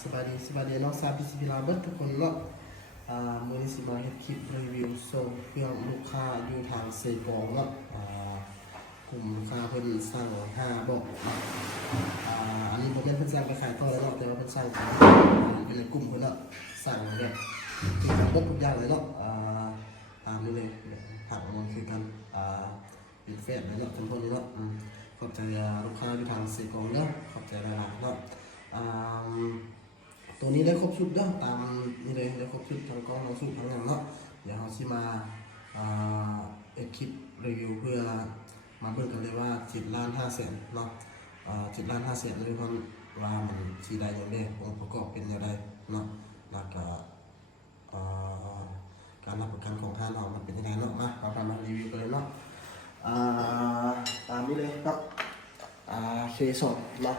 สบายดีเนาะซาบิสิบิลาเบิดทุกคนเนาะมื้อนี้สิมาเฮ็ดคลิปรีวิวส่งเครื่องลูกค้าอยู่ทางเซกองเนาะกลุ่มลูกค้าเพิ่นสั่ง5บอกอันนี้บ่แม่นเพิ่นสั่งไปขายต่อแล้วเนาะแต่ว่าเพิ่นสั่งอยู่ในกลุ่มเพิ่นเนาะสั่งแบบคือกันเบิดทุกอย่างเลยเนาะตามนี้เลยผักมันคือกันเป็นแฟนเลยเนาะทุกคนเนาะขอบใจลูกค้าอยู่ทางเซกองเนาะขอบใจหลายๆเนาะตัวนี้ได้ครบชุดเด้อตามนี่เลยได้ครบชุดทั้งกล้องทั้งสูตรทั้งอย่างเนาะเดี๋ยวเราสิมาคลิปรีวิวเพื่อมาเบิ่งกันเลยว่า7,500,000เนาะ7,500,000เลยว่ามันสีใดอย่างใดองค์ประกอบเป็นอย่างไรเนาะแล้วก็การรับประกันของท่านเรามันเป็นยังไงเนาะเราทำมารีวิวกันเลยเนาะตามนี้เลยเนาะK2 เนาะ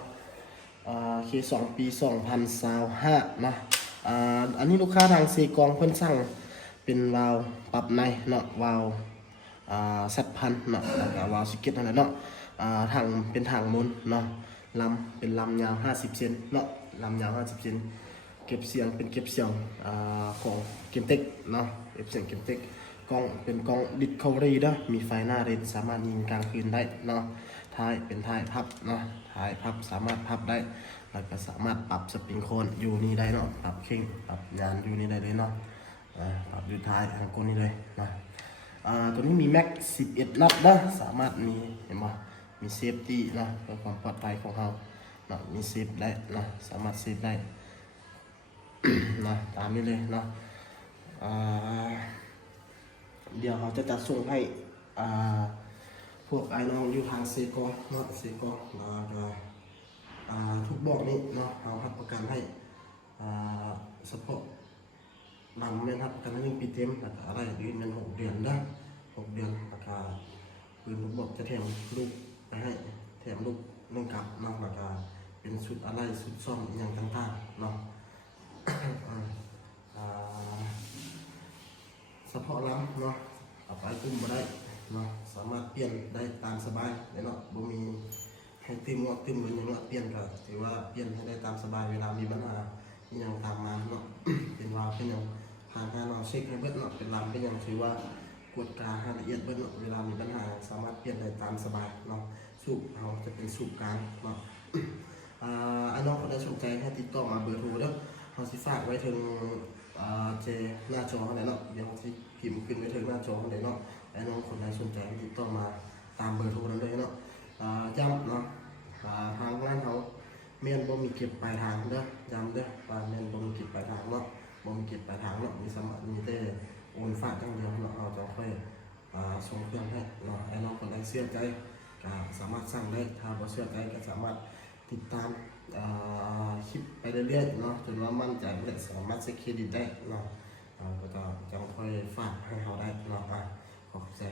K2 ปี2025นะอันนี้ลูกค้าทางเซกองเพิ่นสั่งเป็นวาล์วปรับในเนาะวาล์วZ1000เนาะแล้วก็วาล์วสเก็ตนั่นแหละเนาะทางเป็นทางมุนเนาะลำเป็นลำยาว50 เซนเนาะลำยาว50 เซนเก็บเสียงเป็นเก็บเสียงของเกมเต็กเนาะเก็บเสียงเกมเต็กกล้องเป็นกล้อง Discovery เด้อมีไฟหน้าเรนสามารถยิงกลางคืนได้เนาะท้ายเป็นท้ายพับเนาะท้ายพับสามารถพับได้แล้วก็สามารถปรับสปริงโคนอยู่นี่ได้เนาะปรับเข่งปรับยานอยู่นี่ได้เลยเนาะปรับอยู่ท้ายทางก้นนี้เลยนะตัวนี้มีแม็ก11 นัดนะสามารถมีเห็นไหมมีเซฟตี้เนาะเพื่อความปลอดภัยของเราเนาะมีเซฟได้เนาะสามารถเซฟได้ นะตามนี้เลยเนาะเดี๋ยวเขาจะจัดส่งให้พวกไอ้น้องอยู่ทางเซกอเนาะเซกอแล้วก็ทุกบอกนี้เนาะเรารับประกันให้เฉพาะลำเนี่ยครับประกันให้1 ปีเต็มแล้วก็อะไรยืนยัน6 เดือนนะ6 เดือนแล้วก็ปืนทุกบอกจะแถมลูกไปให้แถมลูก1 กับเนาะแล้วก็เป็นชุดอะไรชุดซ่อมอย่างต่างๆเนาะเฉพาะลำเนาะเอาไปกุ้มมาได้เนาะสามารถเปลี่ยนได้ตามสบายเนาะบ่มีให้ติมติมเหมือนอย่างเนาะเปลี่ยนก็ถือว่าเปลี่ยนให้ได้ตามสบายเวลามีปัญหาที่ยังตามมาเนาะ เป็นวาล์วเป็นอย่างทางการเราเช็คให้เบิดเนาะเป็นลำเป็นอย่างถือว่ากดกาให้ละเอียดเบิดเนาะเวลามีปัญหาสามารถเปลี่ยนได้ตามสบายเนาะสูบเราจะเป็นสูบกลางเนาะอันน้องคนใดสนใจให้ติดต่อมาเบอร์โทรเด้อเราสิฝากไว้ถึงเจหน้าจอไหนเนาะเดี๋ยวที่พิมพ์ขึ้นไว้ถึงหน้าจอไหนเนาะไอ้น้องคนใดสนใจติดต่อมาตามเบอร์โทรนั้นเลยเนาะย้ำเนาะทางร้านเขาเมียนบ่มีเก็บปลายทางเด้อย้ำเด้อว่าเมียนบ่มีเก็บปลายทางเนาะบ่มีเก็บปลายทางเนาะมีสมัครมีแต่โอนฝากอย่างเดียวเนาะเราจะค่อยส่งเครื่องให้เนาะไอ้น้องคนใดเชื่อใจก็สามารถสั่งได้ถ้าบ่เชื่อใจก็สามารถติดตามคลิปไปเรื่อยๆเนาะจนว่ามั่นใจและสามารถเช็คเครดิตได้เนาะก็จะค่อยฝากให้เขาได้เนาะขอบใจ